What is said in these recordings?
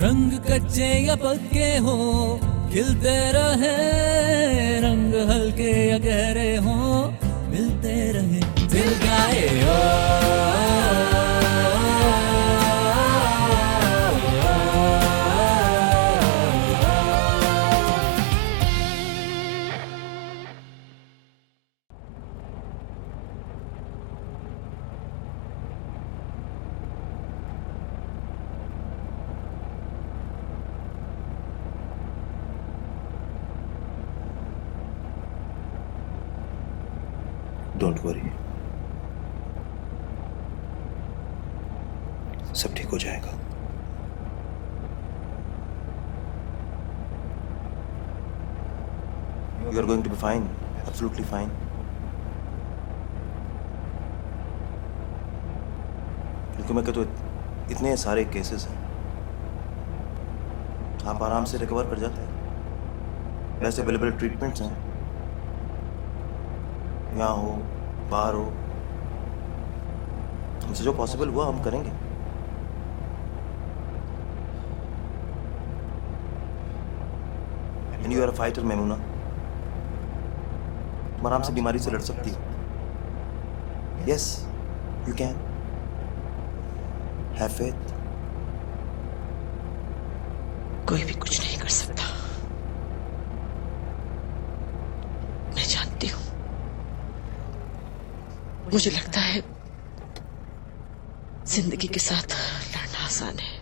रंग कच्चे या पक्के हो खिलते रहे, रंग हल्के या गहरे हो मिलते रहे, दिल गाए ओ डोंट वरी, सब ठीक हो जाएगा। You are going to be fine, absolutely fine. क्योंकि मैं कहता हूँ इतने सारे केसेस हैं, आप आराम से रिकवर कर जाते हैं। वैसे अवेलेबल ट्रीटमेंट्स हैं, यहाँ हो बाहर हो, हमसे जो पॉसिबल हुआ हम करेंगे। And you are a fighter Maimoona, तुम आराम से बीमारी से लड़ सकती हो। Yes you can, have faith. कोई भी कुछ नहीं कर सकता, मैं जानती हूँ। मुझे लगता है जिंदगी के साथ लड़ना आसान है,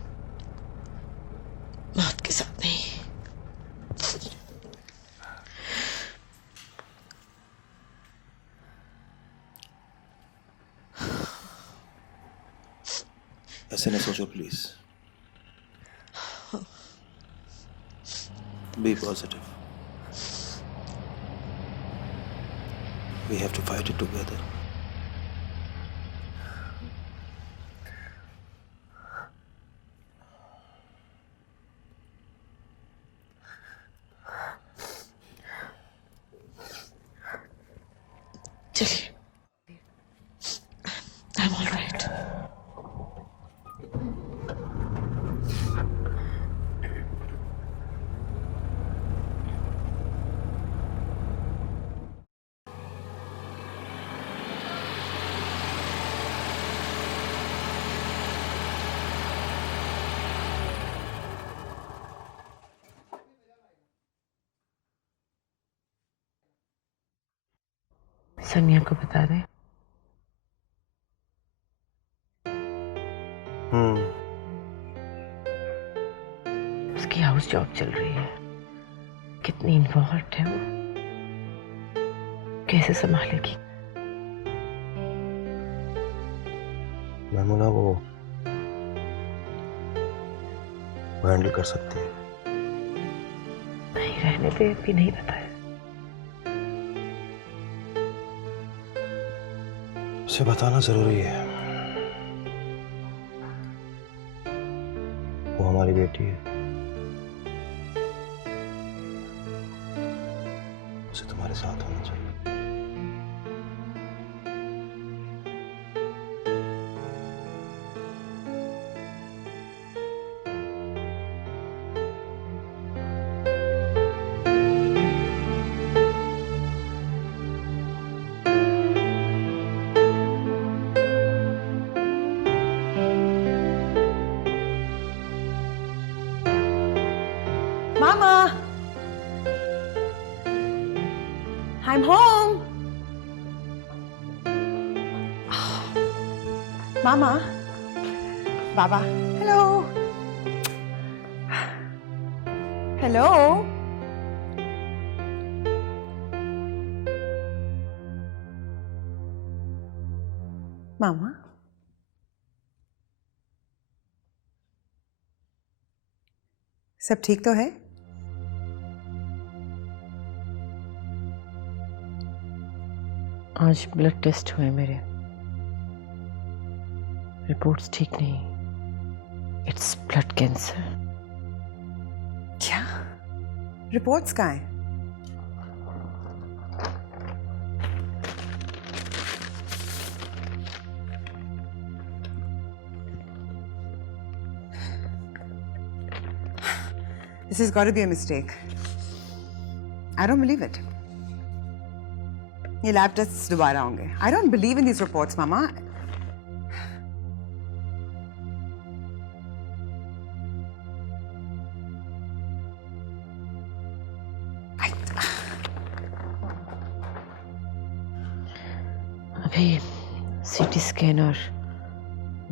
मौत के साथ नहीं। ऐसे न सोचो please, be positive. We have to fight it together. चलिए, I'm all right. सोनिया को बता दे। उसकी हाउस जॉब चल रही है, कितनी इन्वॉल्व्ड है वो, कैसे संभालेगी? मैमूना वो हैंडल कर सकती है। नहीं, रहने दे, भी नहीं बताया। उसे बताना जरूरी है, वो हमारी बेटी है, उसे तुम्हारे साथ होना चाहिए। Mama! I'm home! Mama? Baba? Hello? Hello? Mama? सब ठीक तो है? आज ब्लड टेस्ट हुए मेरे, रिपोर्ट्स ठीक नहीं, इट्स ब्लड कैंसर। क्या? रिपोर्ट्स कहाँ हैं? This has got to be a mistake. I don't believe it. ये लैब टेस्ट दोबारा होंगे. I don't believe in these reports, Mama. अभी सीटी स्कैन और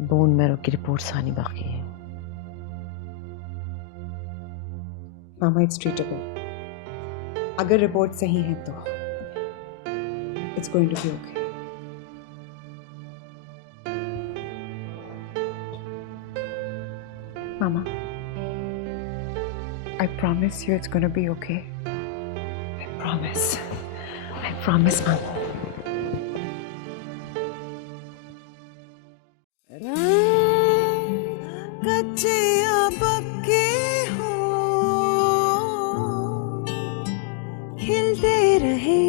बोन मैरो की रिपोर्ट्स आनी बाकी है. Mama, it's treatable. अगर रिपोर्ट सही है तो it's going to be okay. Mama, I promise you it's going to be okay. I promise. I promise, Mama. कच्चे या पक्के हो खिलते रहे.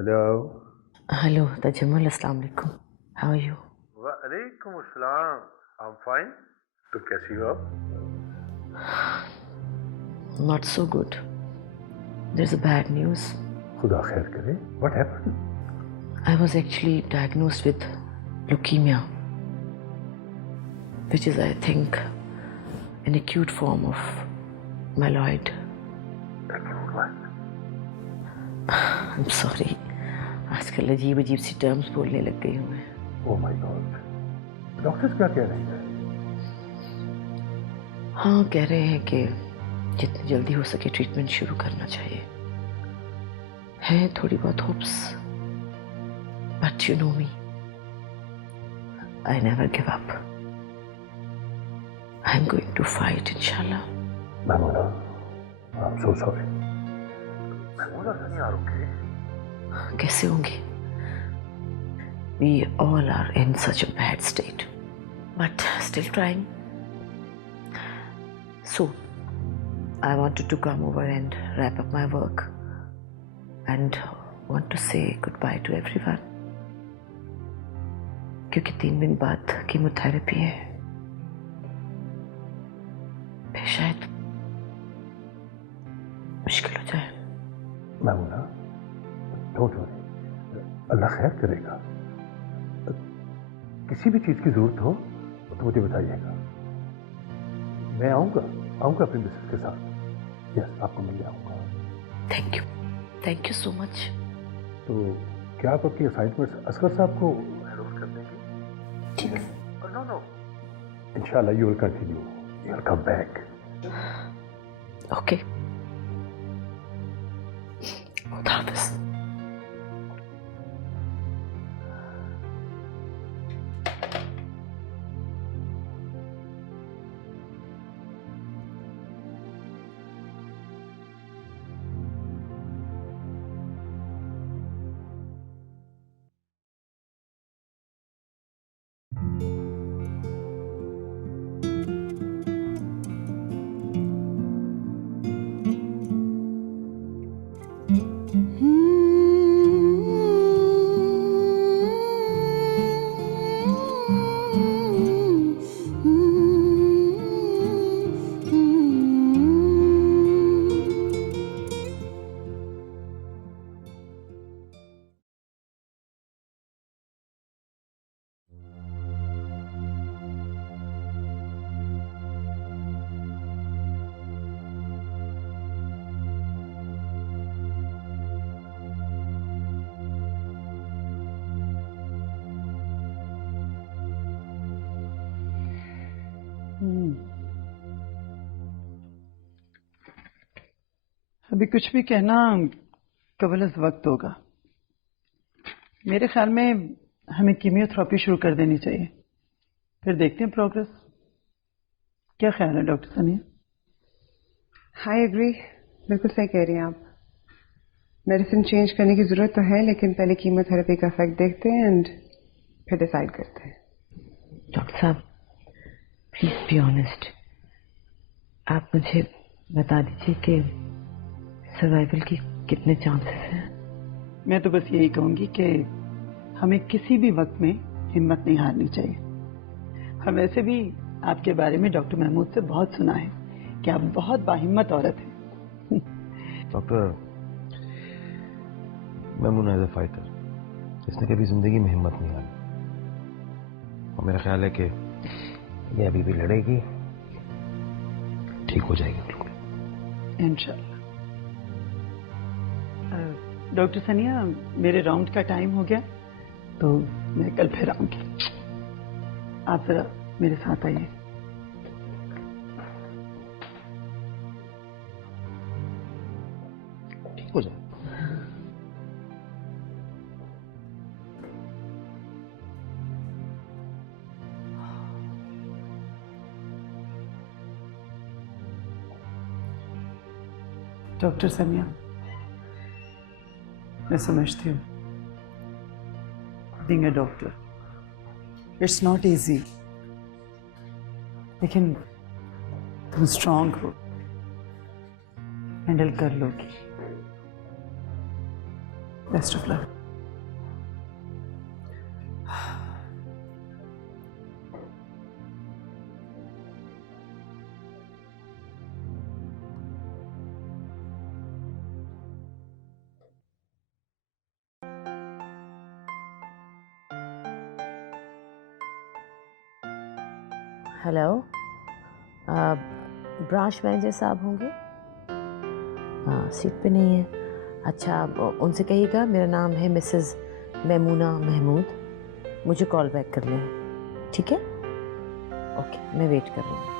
हेलो. हेलो तजम्मुल, अस्सलाम वालेकुम. How are you? वालेकुम अस्सलाम. I am fine. तो कैसी हो आप? Not so good. There's a bad news. खुदा खैर करे. What happened? I was actually diagnosed with leukemia, which is, I think, an acute form of myeloid. I'm sorry. आजकल अजीब अजीब सी टर्म्स बोलने लग गई हूँ मैं. Oh my God. डॉक्टर्स क्या कह रहे हैं? हाँ, कह रहे हैं कि जितनी जल्दी हो सके ट्रीटमेंट शुरू करना चाहिए. है थोड़ी बहुत hopes, but you know me, I never give up. I am going to fight इंशाल्लाह. Maimuna, I am so sorry. Maimuna नहीं आ रही. कैसे होंगे? We all are in such a bad state, but still trying. So, I wanted to come over and wrap up my work and want to say goodbye to everyone. क्योंकि 3 दिन बाद chemotherapy है. फिर शायद मुश्किल हो जाए. Maimoona, don't worry. अल्लाह खैर करेगा. किसी भी चीज की जरूरत हो तो मुझे बताइएगा. मैं आऊंगा अपनी मिसेस के साथ. यस, आपको मिल जाऊंगा. Thank you so much. तो क्या आप अपनी असाइनमेंट्स असगर साहब को हैंडओवर कर देंगे? ठीक. नो. इंशाल्लाह you will continue. You will come back. Okay. खुदा हाफिज़. अभी कुछ भी कहना कबल अज़ वक्त होगा. मेरे ख्याल में हमें कीमियोथेरेपी शुरू कर देनी चाहिए, फिर देखते हैं प्रोग्रेस. क्या ख्याल है डॉक्टर सनिया? आई एग्री, बिल्कुल सही कह रही हैं आप। मेडिसिन चेंज करने की ज़रूरत तो है, लेकिन पहले कीमोथेरेपी का इफेक्ट देखते हैं एंड फिर डिसाइड करते हैं। डॉक्टर साहब, प्लीज बी ऑनेस्ट। आप मुझे बता दीजिए कि सर्वाइवल की कितने चांसेस हैं? मैं तो बस यही कहूंगी कि हमें किसी भी वक्त में हिम्मत नहीं हारनी चाहिए। हम वैसे भी आपके बारे में डॉक्टर महमूद से बहुत सुना है कि आप बहुत बाहिम्मत औरत हैं। Doctor, Maimuna as A fighter, इसने कभी जिंदगी में हिम्मत नहीं हारी और मेरा ख्याल है कि ये अभी भी लड़ेगी, ठीक हो जाएगी बिल्कुल इंशाल्लाह। डॉक्टर सनिया, मेरे राउंड का टाइम हो गया तो मैं कल फिर आऊंगी। आप जरा मेरे साथ आइए। ठीक हो जाए। डॉक्टर सनिया, मैं समझती हूँ being a doctor it's not easy, लेकिन तुम स्ट्रांग हो, हैंडल कर लोगी। Best of luck. Hello, branch manager साहब होंगे? हाँ, सीट पे नहीं है। अच्छा, आप उनसे कहिएगा मेरा नाम है मिसेस मेमुना महमूद, मुझे कॉल बैक कर लें, ठीक है? ओके, मैं वेट कर रही हूँ।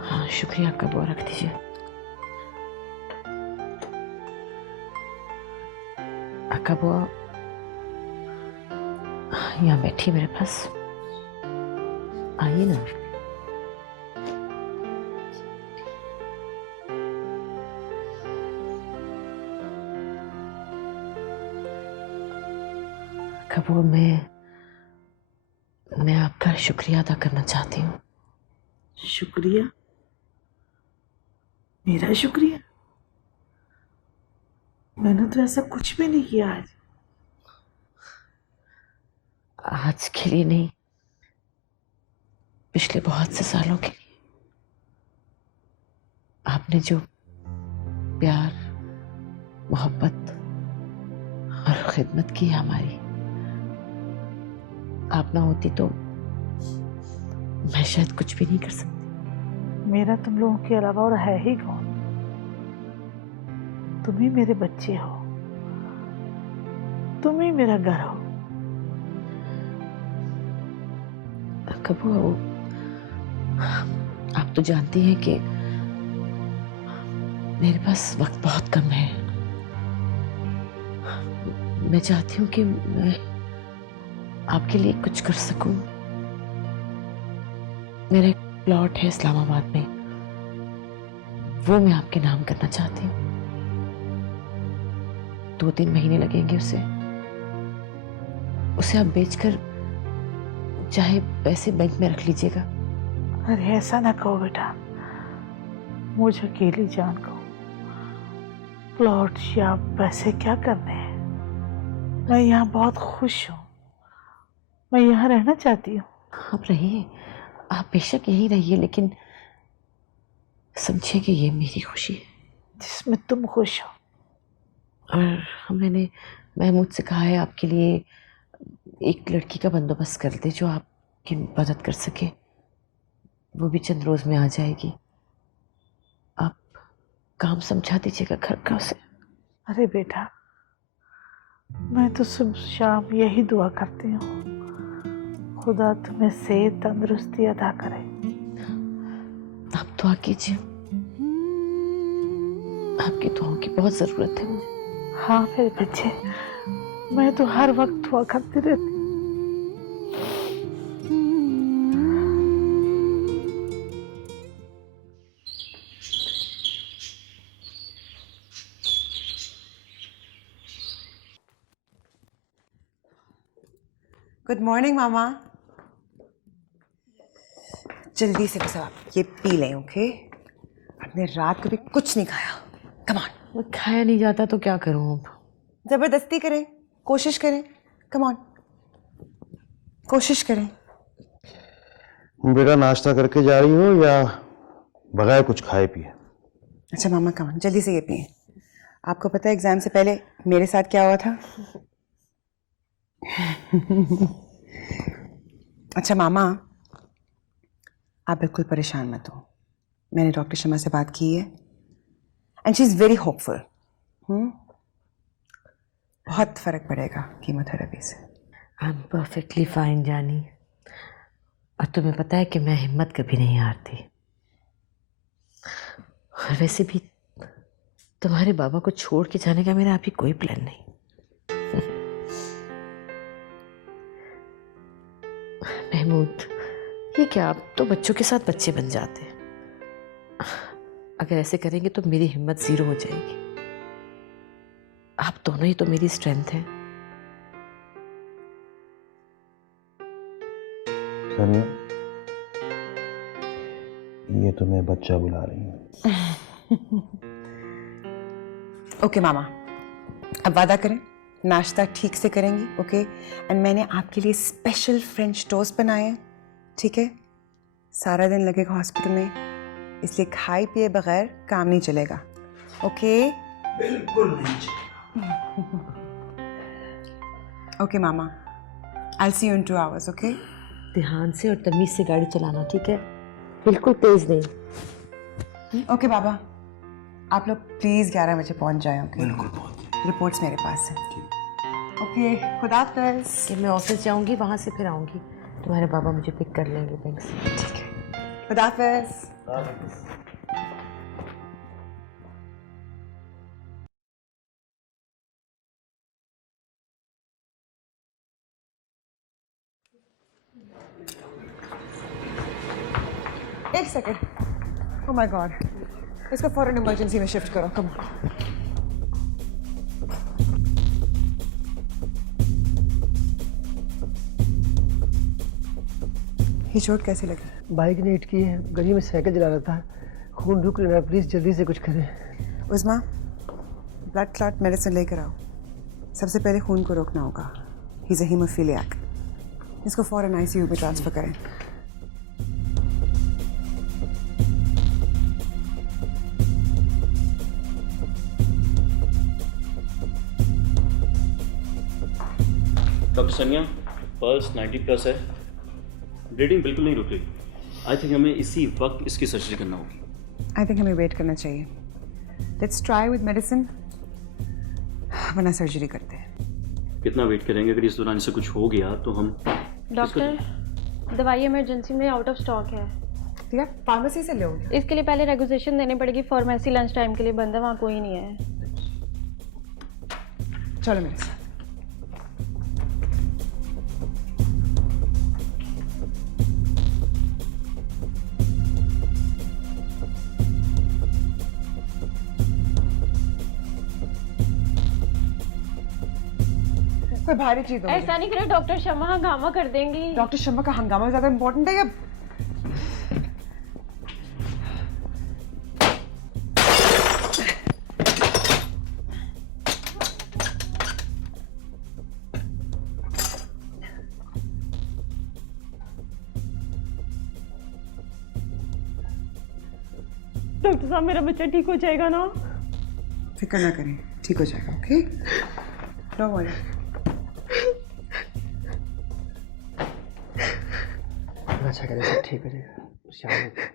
हाँ, शुक्रिया आपका, बुआ रख दीजिए। अक्का बुआ यहाँ बैठी मेरे पास, आइए ना। अक्का बुआ, मैं आपका शुक्रिया अदा करना चाहती हूँ। शुक्रिया? मेरा शुक्रिया? मैंने तो ऐसा कुछ भी नहीं किया आज। आज के लिए नहीं, पिछले बहुत से सालों के लिए आपने जो प्यार, मोहब्बत और खिदमत की हमारी, आप ना होती तो मैं शायद कुछ भी नहीं कर सकती। मेरा तुम लोगों के अलावा और है ही कौन? तुम ही मेरे बच्चे हो, तुम ही मेरा घर हो। कबू, आप तो जानती हैं कि मेरे पास वक्त बहुत कम है। मैं चाहती हूँ कि मैं आपके लिए कुछ कर सकूं। मेरा एक प्लॉट है इस्लामाबाद में, वो मैं आपके नाम करना चाहती हूँ। 2-3 महीने लगेंगे उसे आप बेचकर चाहे पैसे बैंक में रख लीजिएगा। अरे ऐसा ना कहो बेटा, मुझे अकेली जान को प्लॉट या पैसे क्या करने हैं। मैं यहाँ बहुत खुश हूँ, मैं यहाँ रहना चाहती हूँ। आप रहिए, आप बेशक यहीं रहिए, लेकिन समझिए कि ये मेरी खुशी है जिसमें तुम खुश हो। और मैंने महमूद से कहा है आपके लिए एक लड़की का बंदोबस्त कर दे जो आपकी मदद कर सके। वो भी चंद रोज में आ जाएगी। आप काम समझा दीजिएगा घर का उसे। अरे बेटा, मैं तो सुबह शाम यही दुआ करती हूँ खुदा तुम्हें सेहत तंदुरुस्ती अदा करे। आप दुआ कीजिए, आपकी दुआओं की बहुत जरूरत है मुझे। हाँ मेरे बच्चे, मैं तो हर वक्त दुआ करती रहती। गुड मॉर्निंग मामा। जल्दी से बस आप ये पी लें, ओके? आपने रात को भी कुछ नहीं खाया। Come on. वो खाया नहीं जाता तो क्या करूं अब? जबरदस्ती करें, कोशिश करें। कम ऑन, कोशिश करें। बेटा नाश्ता करके जा रही हो या बगैर कुछ खाए पिए? अच्छा मामा, कम ऑन, जल्दी से ये पिए। आपको पता है एग्जाम से पहले मेरे साथ क्या हुआ था? अच्छा मामा, आप बिल्कुल परेशान मत हो। मैंने डॉक्टर शर्मा से बात की है and she is very hopeful. बहुत फर्क पड़ेगा कीमोथेरेपी से। आई एम परफेक्टली फाइन जानी, और तुम्हें पता है कि मैं हिम्मत कभी नहीं हारती। और वैसे भी तुम्हारे बाबा को छोड़ के जाने का मेरा अभी कोई प्लान नहीं। महमूद, ये क्या, आप तो बच्चों के साथ बच्चे बन जाते हैं। अगर ऐसे करेंगे तो मेरी हिम्मत जीरो हो जाएगी। आप दोनों ही तो मेरी स्ट्रेंथ हैं। सनिया, ये तुम्हें बच्चा बुला रही है। ओके मामा, अब वादा करें नाश्ता ठीक से करेंगी, ओके? एंड मैंने आपके लिए स्पेशल फ्रेंच टोस्ट बनाए हैं, ठीक है? सारा दिन लगेगा हॉस्पिटल में, इसलिए खाए पिए बगैर काम नहीं चलेगा, ओके? बिल्कुल नहीं चलेगा। ओके मामा, I see you in 2 hours, okay? ध्यान से और तमीज से गाड़ी चलाना, ठीक है? बिल्कुल तेज नहीं। ओके बाबा, आप लोग प्लीज 11 बजे पहुंच जाए, ओके? बिल्कुल पहुंच। रिपोर्ट्स मेरे पास हैं। ओके, खुदा हाफ़िज़। कि मैं ऑफिस जाऊंगी, वहां से फिर आऊंगी, तुम्हारे बाबा मुझे पिक कर लेंगे बैंक से। ठीक है, खुदा हाफ़िज़। एक सेकेंड, ओह माय गॉड, इसको फौरन इमरजेंसी में शिफ्ट करो, कम ऑन। ये चोट कैसे लगी? बाइक ने हिट की है, गली में साइकिल चला रहा था, खून रुक रहा है, प्लीज जल्दी से कुछ करें। उस्मा, ब्लड क्लॉट मेडिसिन लेकर आओ। सबसे पहले खून को रोकना होगा। He is a hemophiliac. इसको फौरन आईसीयू में ट्रांसफर करें। डॉक्टर सनिया, पल्स 90+ है, ब्लीडिंग बिल्कुल नहीं रुक रही। आई थिंक हमें इसी वक्त इसकी सर्जरी करना होगी। आई थिंक हमें वेट करना चाहिए। लेट्स ट्राई विद मेडिसिन, वरना सर्जरी करते हैं। कितना वेट करेंगे? अगर इस दौरान इसे कुछ हो गया तो हम डॉक्टर, दवाई इमरजेंसी में आउट ऑफ स्टॉक है। ठीक है, फार्मेसी से लो। इसके लिए पहले रेगुलेशन देनी पड़ेगी। फार्मेसी लंच टाइम के लिए बंद है, वहाँ कोई नहीं है। चलो मेरे साथ। कोई भारी चीज हो। ऐसा नहीं करे, डॉक्टर शर्मा हंगामा कर देंगी। डॉक्टर शर्मा का हंगामा ज्यादा इंपॉर्टेंट है या डॉक्टर साहब, मेरा बच्चा ठीक हो जाएगा ना? फिक्र ना करें, ठीक हो जाएगा, ओके? Don't worry. अच्छा करेगा, ठीक हो जाएगा, शाम को।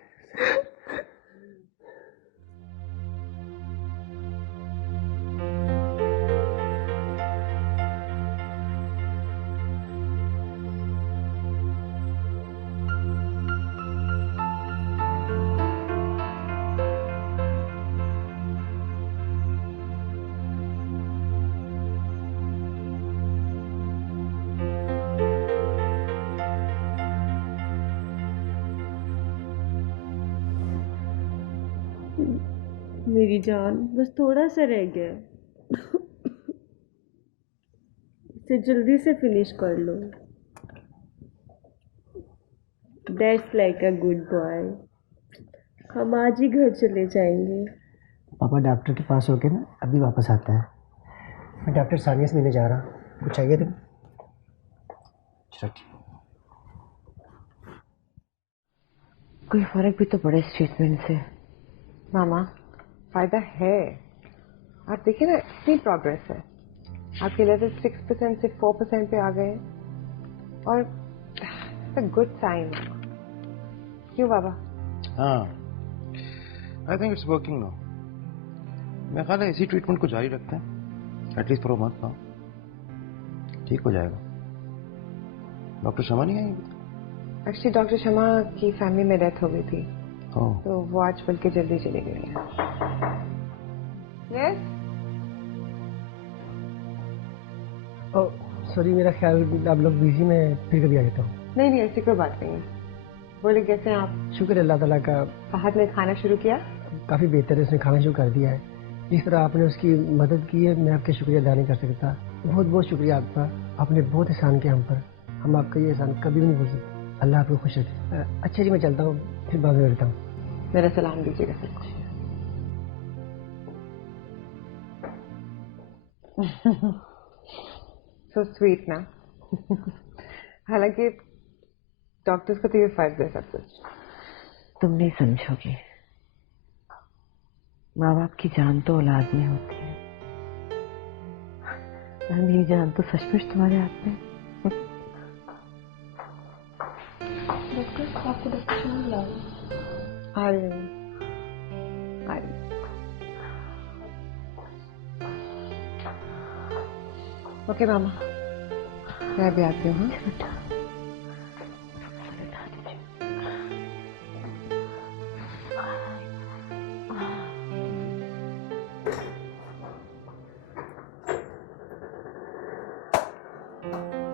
मेरी जान, बस थोड़ा सा रह गया, इसे जल्दी से फिनिश कर लो। That's like a good boy. हम आज ही घर चले जाएंगे। पापा डॉक्टर के पास होके ना अभी वापस आता है। मैं डॉक्टर सानिया से मिलने जा रहा हूँ। कुछ चाहिए तुम्हें? चलो ठीक। कोई फर्क भी तो पड़े इस ट्रीटमेंट से। मामा फायदा है। आप देखिए ना, इतनी प्रोग्रेस है। आपके लेवल 6% से 4% पे आ गए और गुड साइन। क्यों बाबा? हाँ, I think it's working now. मैं ख्याल है इसी ट्रीटमेंट को जारी रखते हैं, at least for a month now. ठीक हो जाएगा। डॉक्टर शमा नहीं आएंगे? एक्चुअली डॉक्टर शमा की फैमिली में डेथ हो गई थी, ओह, तो वो आज बल्कि जल्दी चली गई है। यस? ओह सॉरी, मेरा ख्याल आप लोग बिजी में, फिर कभी आ जाता हूँ। नहीं नहीं, ऐसी कोई बात नहीं है। बोले कैसे हैं आप? शुक्र है अल्लाह ताला का। फहद ने खाना शुरू किया? काफ़ी बेहतर है, उसने खाना शुरू कर दिया है। जिस तरह आपने उसकी मदद की है, मैं आपका शुक्रिया अदा नहीं कर सकता। बहुत बहुत शुक्रिया आपका। आपने बहुत एहसान किया हम पर। हम आपका ये एहसान कभी भी नहीं भूल सकते। अल्लाह आपको खुश रखे। अच्छा जी, मैं चलता हूँ, फिर बाद में मिलता हूँ। मेरा सलाम दीजिएगा सबको। सो स्वीट ना। हालांकि डॉक्टर्स को तो ये फर्ज है सब कुछ। तुम नहीं समझोगे, माँ बाप की जान तो औलाद में होती है, और मेरी जान तो सचमुच तुम्हारे हाथ में। डॉक्टर, आपको डॉक्टर शमा बुला रहे हैं। आ रही हूँ, आ रही हूँ। ओके मामा, मैं अभी आती हूँ।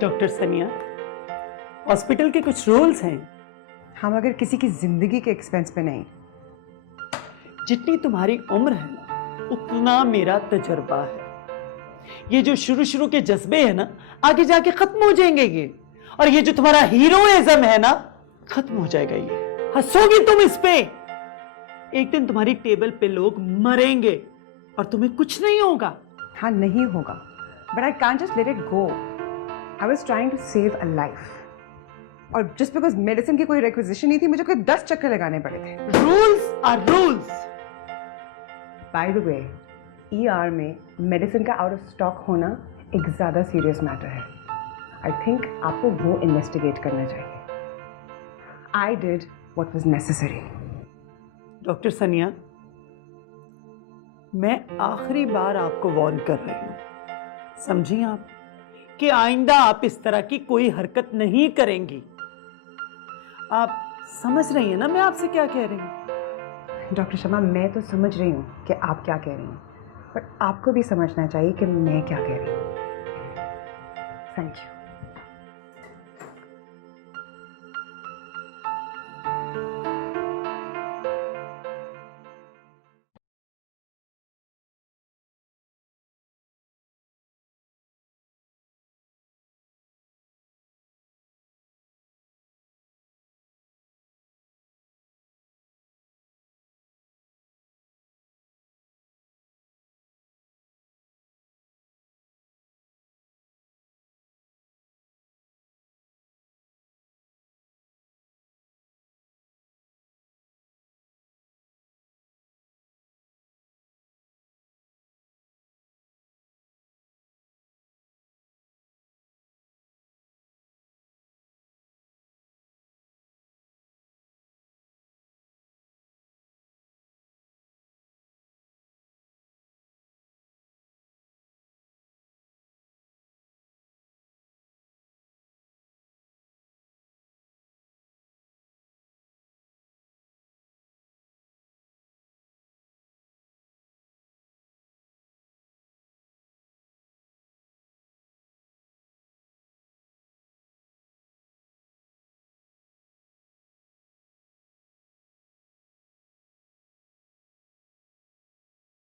डॉक्टर सनिया, हॉस्पिटल के कुछ रूल्स हैं। हम अगर किसी की जिंदगी के एक्सपेंस पे नहीं। जितनी तुम्हारी उम्र है ना, उतना मेरा तजर्बा है। ये जो शुरू शुरू के जज्बे हैं ना, आगे जाके खत्म हो जाएंगे ये। और ये जो तुम्हारा हीरोइज्म है ना, खत्म हो जाएगा ये। हंसोगी तुम इस पे। एक दिन तुम्हारी टेबल पे लोग मरेंगे और तुम्हें कुछ नहीं होगा। हाँ नहीं होगा, but I can't just let it go. I was trying to save a life, और जस्ट बिकॉज मेडिसिन की कोई रिक्विजिशन नहीं थी, मुझे कोई 10 चक्कर लगाने पड़े थे। Rules are rules. By the way, ER में मेडिसिन का आउट ऑफ स्टॉक होना एक ज़्यादा सीरियस मैटर है। आई थिंक आपको वो इन्वेस्टिगेट करना चाहिए। I did what was necessary. Doctor सनिया, मैं आखिरी बार आपको वार्न कर रही हूं, समझिए आप, कि आइंदा आप इस तरह की कोई हरकत नहीं करेंगी। आप समझ रही हैं ना मैं आपसे क्या कह रही हूं? डॉक्टर शमा, मैं तो समझ रही हूँ कि आप क्या कह रही हैं, बट आपको भी समझना चाहिए कि मैं क्या कह रही हूँ। Thank you.